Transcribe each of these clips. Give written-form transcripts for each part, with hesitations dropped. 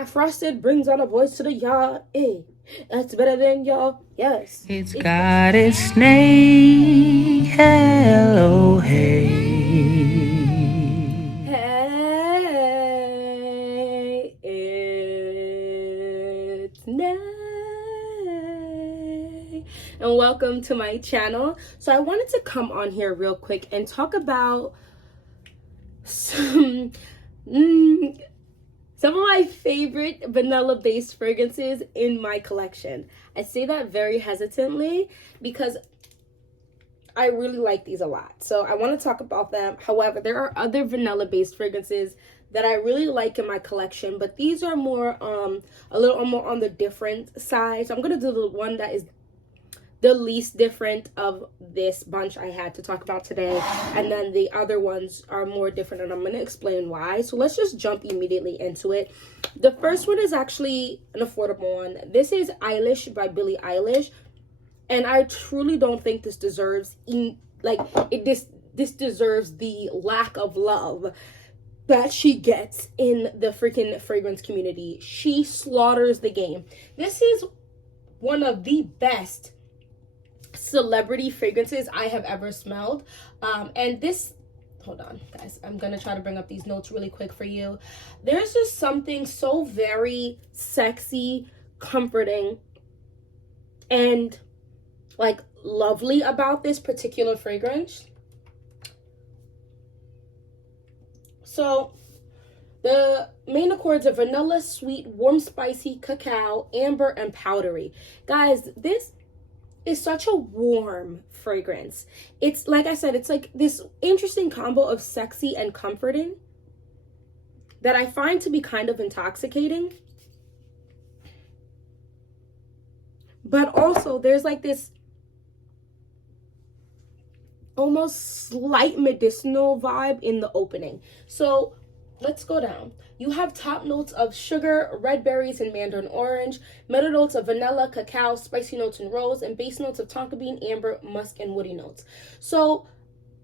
My frosted brings all the boys to the yard. Hey, that's better than y'all. Yes. It's got its name. Hello, hey. Hey, it's Nay. And welcome to my channel. So I wanted to come on here real quick and talk about some of my favorite vanilla-based fragrances in my collection. I say that very hesitantly because I really like these a lot. So I want to talk about them. However, there are other vanilla-based fragrances that I really like in my collection, but these are more a little more on the different side. So I'm going to do the one that is the least different of this bunch I had to talk about today, and then the other ones are more different, and I'm going to explain why. So let's just jump immediately into it. The first one is actually an affordable one. This is Eilish by Billie Eilish, and I truly don't think this deserves this deserves the lack of love that she gets in the freaking fragrance community. She slaughters the game. This is one of the best celebrity fragrances I have ever smelled. And this, hold on guys, I'm gonna try to bring up these notes really quick for you. There's just something so very sexy, comforting, and like lovely about this particular fragrance. So the main accords are vanilla, sweet, warm, spicy, cacao, amber, and powdery. Guys, this is such a warm fragrance. It's like I said, it's like this interesting combo of sexy and comforting that I find to be kind of intoxicating. But also there's like this almost slight medicinal vibe in the opening. So let's go down. You have top notes of sugar, red berries, and mandarin orange, middle notes of vanilla, cacao, spicy notes, and rose, and base notes of tonka bean, amber, musk, and woody notes. So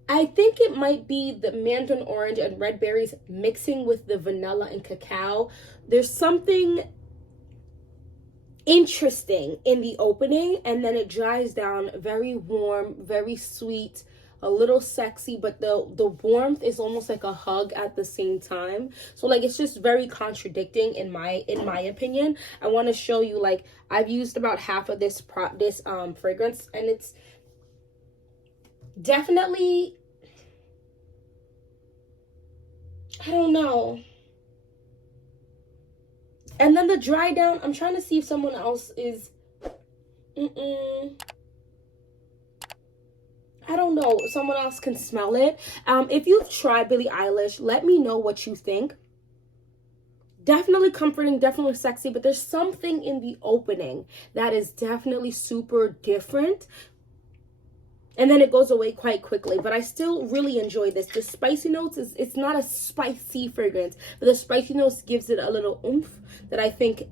I think it might be the mandarin orange and red berries mixing with the vanilla and cacao. There's something interesting in the opening, and then it dries down very warm, very sweet, a little sexy, but the warmth is almost like a hug at the same time. So like it's just very contradicting in my opinion. I want to show you, like, I've used about half of this fragrance, and it's definitely, I don't know. And then the dry down, I'm trying to see if someone else is I don't know, someone else can smell it. If you've tried Billie Eilish, let me know what you think. Definitely comforting, definitely sexy, but there's something in the opening that is definitely super different. And then it goes away quite quickly, but I still really enjoy this. The spicy notes, it's not a spicy fragrance, but the spicy notes gives it a little oomph that I think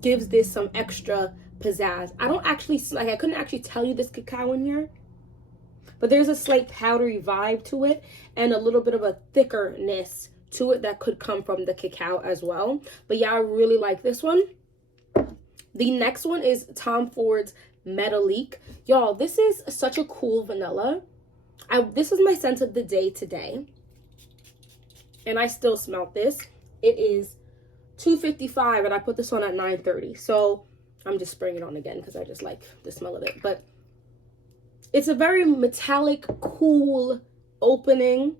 gives this some extra pizzazz. I couldn't actually tell you this cacao in here, but there's a slight powdery vibe to it and a little bit of a thickerness to it that could come from the cacao as well. But yeah, I really like this one. The next one is Tom Ford's Metalique. Y'all, this is such a cool vanilla. This is my scent of the day today, and I still smelled this. It is 2:55 and I put this on at 9:30, so I'm just spraying it on again because I just like the smell of it. But it's a very metallic, cool opening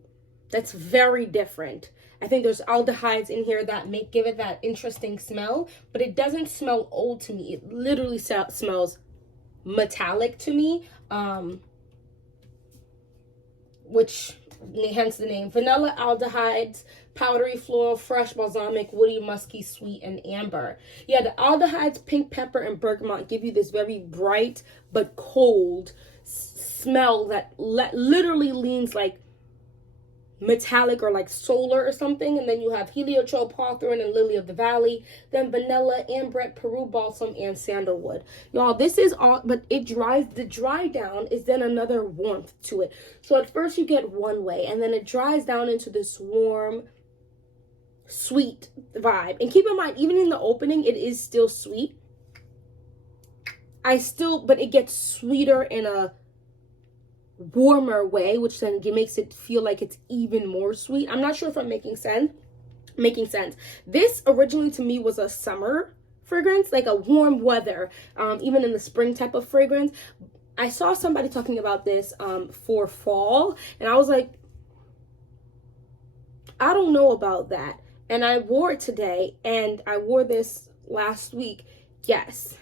that's very different. I think there's aldehydes in here that give it that interesting smell, but it doesn't smell old to me. It literally smells metallic to me, which hence the name. Vanilla, aldehydes, powdery, floral, fresh, balsamic, woody, musky, sweet, and amber. Yeah, the aldehydes, pink pepper, and bergamot give you this very bright but cold smell that literally leans like metallic or like solar or something. And then you have heliotrope, hawthorn, and lily of the valley. Then vanilla, ambrette, Peru balsam, and sandalwood. Y'all, this is all, but the dry down is then another warmth to it. So at first you get one way, and then it dries down into this warm, sweet vibe. And keep in mind, even in the opening, it is still sweet. But it gets sweeter in a warmer way, which then makes it feel like it's even more sweet. I'm not sure if I'm making sense. This originally to me was a summer fragrance, like a warm weather, even in the spring type of fragrance. I saw somebody talking about this for fall, and I was like, I don't know about that. And I wore it today, and I wore this last week. Yes.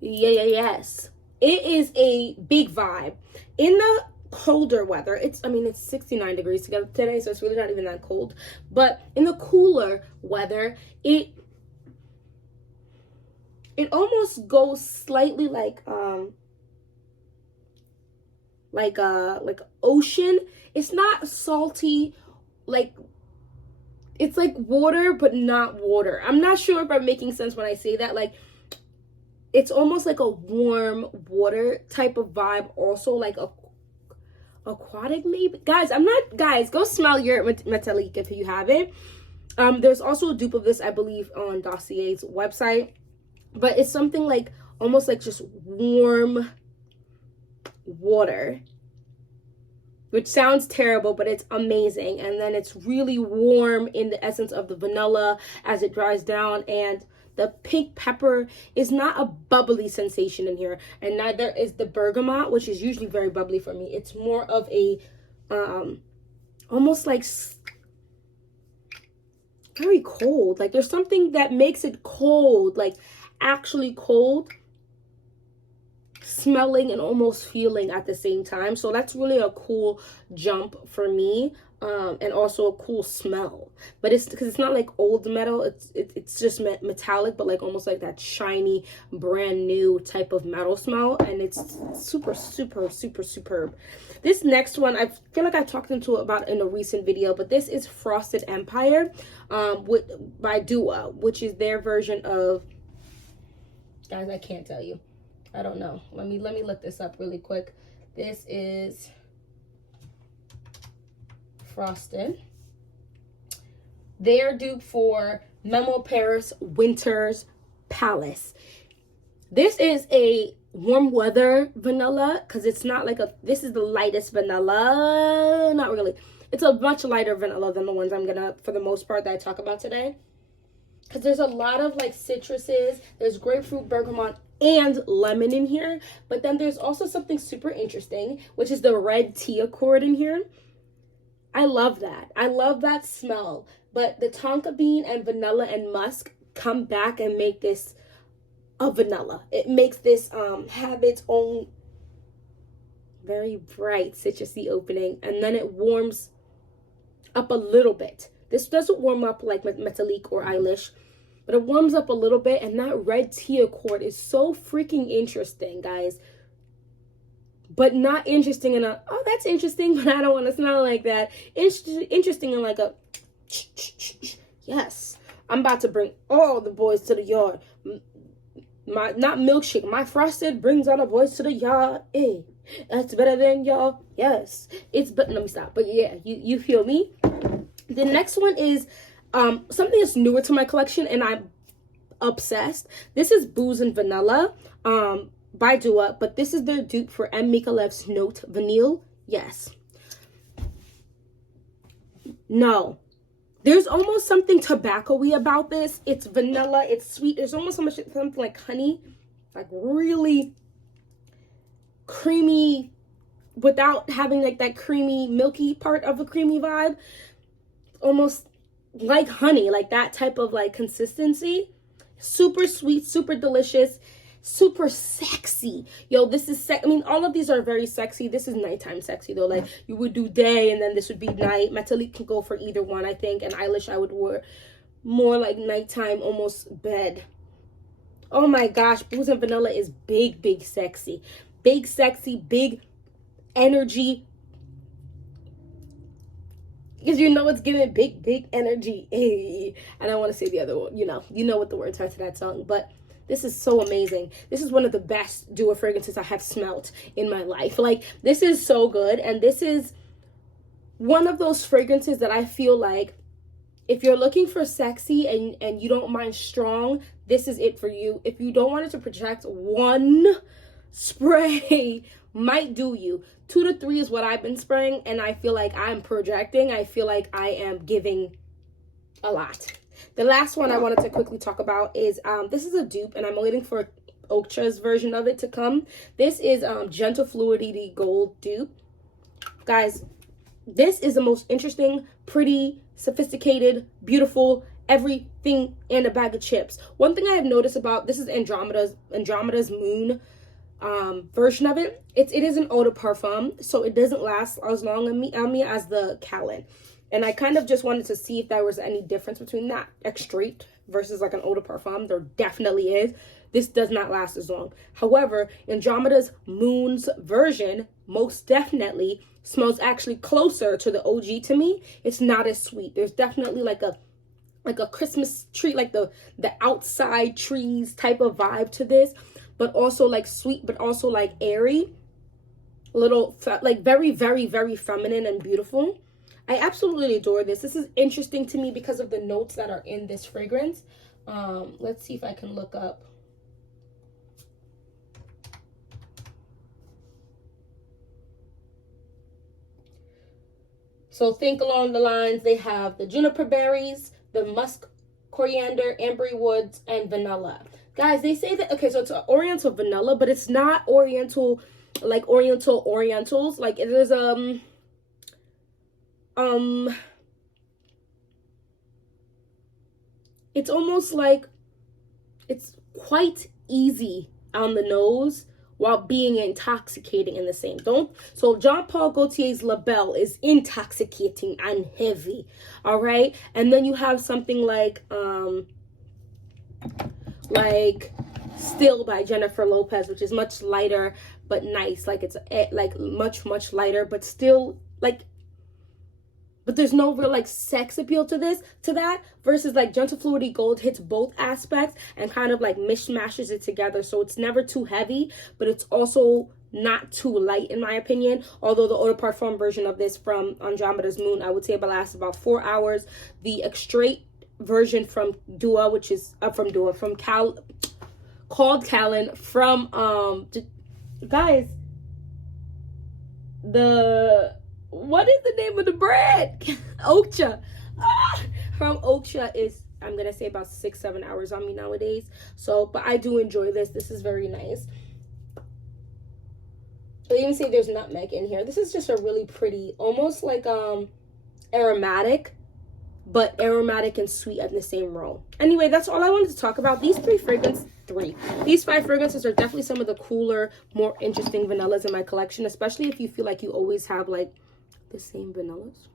Yes. It is a big vibe. In the colder weather, it's 69 degrees today, so it's really not even that cold. But in the cooler weather, it almost goes slightly like ocean. It's not salty, like it's like water but not water. I'm not sure if I'm making sense when I say that. Like, it's almost like a warm water type of vibe, also like a aquatic maybe. Guys, go smell your Metalik if you haven't. There's also a dupe of this, I believe, on Dossier's website, but it's something like almost like just warm water, which sounds terrible, but it's amazing. And then it's really warm in the essence of the vanilla as it dries down, and the pink pepper is not a bubbly sensation in here, and neither is the bergamot, which is usually very bubbly for me. It's more of a almost like very cold. Like, there's something that makes it cold, like actually cold, smelling and almost feeling at the same time. So that's really a cool jump for me, and also a cool smell. But it's because it's not like old metal, it's just metallic, but like almost like that shiny brand new type of metal smell, and it's super superb. This next one, I feel like I talked about in a recent video, but this is Frosted Empire by Dua, which is their version of, guys, I can't tell you, I don't know. Let me look this up really quick. This is Frosted. They're dupe for Memo Paris Winter's Palace. This is a warm weather vanilla, because it's not like this is the lightest vanilla. Not really. It's a much lighter vanilla than the ones I'm gonna, for the most part, that I talk about today. Because there's a lot of like citruses. There's grapefruit, bergamot, and lemon in here. But then there's also something super interesting, which is the red tea accord in here. I love that. I love that smell. But the tonka bean and vanilla and musk come back and make this a vanilla. It makes this have its own very bright citrusy opening, and then it warms up a little bit. This doesn't warm up like Metalik or Eilish, but it warms up a little bit, and that red tea accord is so freaking interesting, guys. But not interesting in a, oh, that's interesting, but I don't want to smell like that. Interesting in like a, yes, I'm about to bring all the boys to the yard. Not milkshake, my Frosted brings all the boys to the yard. Hey, that's better than y'all. Yes, it's, but let me stop. But yeah, you feel me? The next one is something that's newer to my collection, and I'm obsessed. This is Booze and Vanilla by Dua, but this is their dupe for M. Mikalev's Note Vanille. Yes. No. There's almost something tobacco-y about this. It's vanilla, it's sweet. There's almost something like honey, like really creamy, without having like that creamy, milky part of a creamy vibe. Almost like honey, like that type of like consistency. Super sweet, super delicious, super sexy. Yo, this is I mean, all of these are very sexy. This is nighttime sexy though. Like, you would do day and then this would be night. Metalik can go for either one, I think. And Eilish I would wear more like nighttime, almost bed. Oh my gosh, Booze and Vanilla is big sexy. Big sexy, big energy. Because you know it's giving big energy. Hey, I don't want to say the other one. You know what the words are to that song. But this is so amazing. This is one of the best Dua fragrances I have smelt in my life. Like, this is so good. And this is one of those fragrances that I feel like if you're looking for sexy and you don't mind strong, this is it for you. If you don't want it to project, one spray might do you. 2 to 3 is what I've been spraying, and I feel like I'm projecting. I feel like I am giving a lot. The last one I wanted to quickly talk about is this is a dupe, and I'm waiting for Okcha's version of it to come. This is Gentle Fluidity Gold dupe. Guys, this is the most interesting, pretty, sophisticated, beautiful, everything in a bag of chips. One thing I have noticed about this is Andromeda's Moon version of it. It is an eau de parfum, so it doesn't last as long on me as the Callan. And I kind of just wanted to see if there was any difference between that extrait versus like an eau de parfum. There definitely is. This does not last as long. However, Andromeda's Moon's version most definitely smells actually closer to the OG to me. It's not as sweet. There's definitely like a Christmas tree, like the outside trees type of vibe to this, but also like sweet, but also like airy, little like very, very, very feminine and beautiful. I absolutely adore this. This is interesting to me because of the notes that are in this fragrance. Let's see if I can look up. So think along the lines, they have the juniper berries, the musk, coriander, ambery woods, and vanilla. Guys, they say that, okay, so it's oriental vanilla, but it's not oriental, like orientals. Like it is, it's almost like it's quite easy on the nose while being intoxicating in the same. So Jean Paul Gaultier's La Belle is intoxicating and heavy, all right? And then you have something like Still by Jennifer Lopez, which is much lighter but nice. Like it's like much lighter, but still like, but there's no real like sex appeal to that, versus like Gentle Fluidity Gold hits both aspects and kind of like mishmashes it together. So it's never too heavy, but it's also not too light in my opinion. Although the eau de parfum version of this from Andromeda's Moon, I would say it lasts about 4 hours. The extrait version from Dua, which is called Callan, from guys, what is the name of the brand? Okcha. From Okcha is, I'm gonna say, about 6-7 hours on me nowadays. So, but I do enjoy this. This is very nice. They even say there's nutmeg in here. This is just a really pretty, almost like aromatic, but aromatic and sweet in the same row. Anyway, that's all I wanted to talk about. These 5 fragrances are definitely some of the cooler, more interesting vanillas in my collection, especially if you feel like you always have like the same vanillas.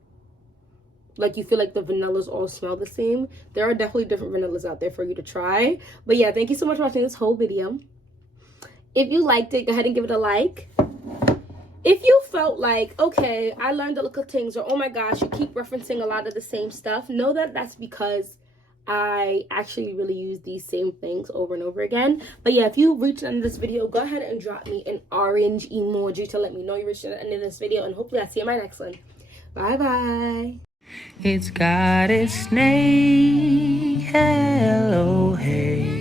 Like you feel like the vanillas all smell the same. There are definitely different vanillas out there for you to try. But yeah, thank you so much for watching this whole video. If you liked it, go ahead and give it a like. If you felt like, okay, I learned a couple things, or oh my gosh, you keep referencing a lot of the same stuff, know that that's because I actually really use these same things over and over again. But yeah, if you reached the end of this video, go ahead and drop me an orange emoji to let me know you reached the end of this video, and hopefully I'll see you in my next one. Bye bye. It's got its name. Hello, hey.